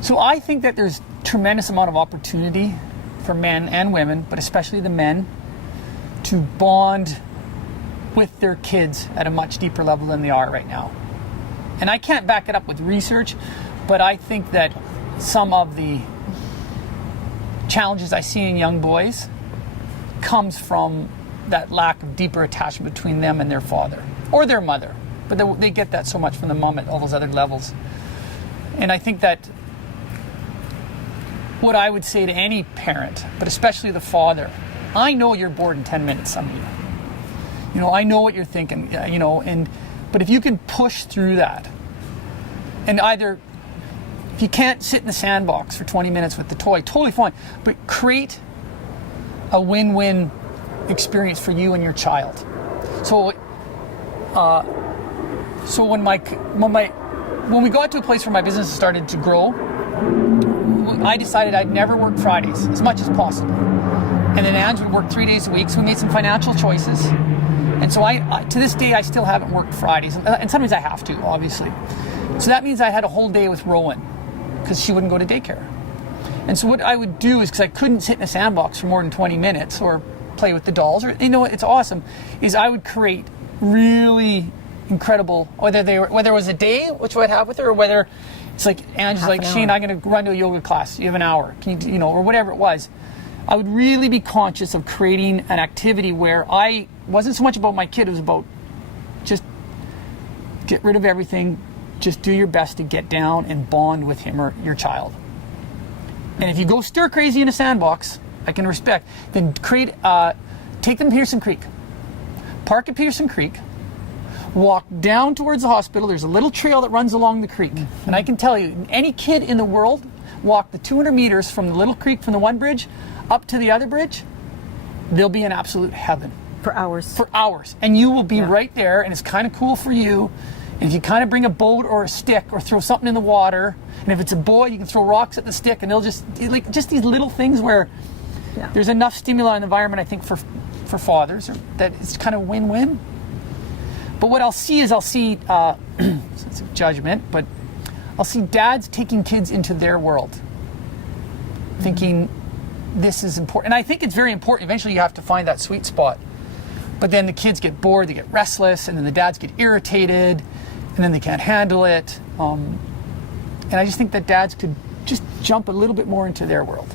So I think that there's tremendous amount of opportunity for men and women, but especially the men, to bond with their kids at a much deeper level than they are right now. And I can't back it up with research, but I think that some of the challenges I see in young boys comes from that lack of deeper attachment between them and their father or their mother. But they get that so much from the mom at all those other levels. And I think that what I would say to any parent, but especially the father, I know you're bored in 10 minutes, some of you. You know, I know what you're thinking, you know, but if you can push through that, and either, if you can't sit in the sandbox for 20 minutes with the toy, totally fine, but create a win-win experience for you and your child. So when we got to a place where my business started to grow, I decided I'd never work Fridays as much as possible. And then Ange would work 3 days a week, so we made some financial choices. And so I to this day, I still haven't worked Fridays. And sometimes I have to, obviously. So that means I had a whole day with Rowan, because she wouldn't go to daycare. And so what I would do is, because I couldn't sit in a sandbox for more than 20 minutes or play with the dolls, or, you know, it's awesome, is I would create really incredible, whether it was a day, which I'd have with her, or whether it's like, Angie's like, Shane, I'm going to run to a yoga class. You have an hour. Can you, or whatever it was. I would really be conscious of creating an activity where I wasn't so much about my kid, it was about just get rid of everything, just do your best to get down and bond with him or your child. And if you go stir crazy in a sandbox, I can respect, then take them to Pearson Creek. Park at Pearson Creek, walk down towards the hospital. There's a little trail that runs along the creek. And I can tell you, any kid in the world, walk the 200 meters from the little creek, from the one bridge, up to the other bridge, they'll be in absolute heaven. For hours. For hours. And you will be right there, and it's kind of cool for you. And if you kind of bring a boat or a stick or throw something in the water, and if it's a boy, you can throw rocks at the stick, and they'll just these little things where there's enough stimuli in the environment, I think, for fathers, that it's kind of win-win. But what I'll see is it's a judgment, but I'll see dads taking kids into their world, thinking this is important. And I think it's very important. Eventually you have to find that sweet spot. But then the kids get bored, they get restless, and then the dads get irritated, and then they can't handle it. And I just think that dads could just jump a little bit more into their world.